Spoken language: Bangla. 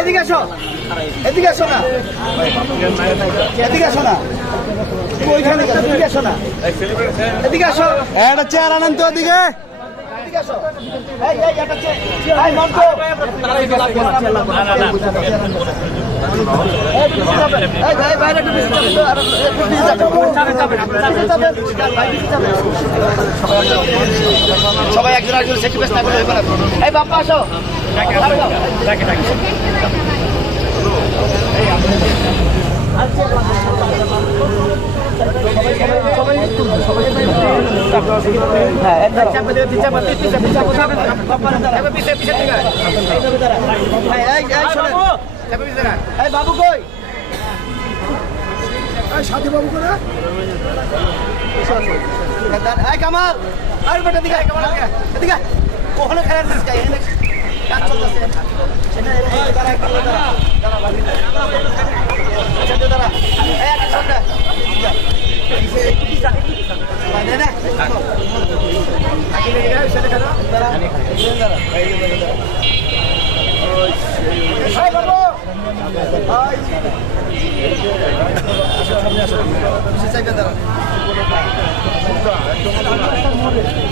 এদিকে আসো, এদিকে আসো না, এদিকে আসো না, ওইখানে এদিকে আসো না, এদিকে আসো, একটা চেয়ার আনেন তো এদিকে। এদিকে আসো, এই একটা চেয়ার, এই মন্টু, এই ভাই বাইরে একটু বিস্তারিত আর একটু সবাই একজন একজন সেক্রিফাইস না করে হইবে না। এই বাপ্পা আসো, বাবু কই সাথী বাবু করে কামাল আর বেটা দিকে কামাল এদিকে ওখানে খেলার কাজ চলতেছে সেটা দাঁড়া সামনে আসো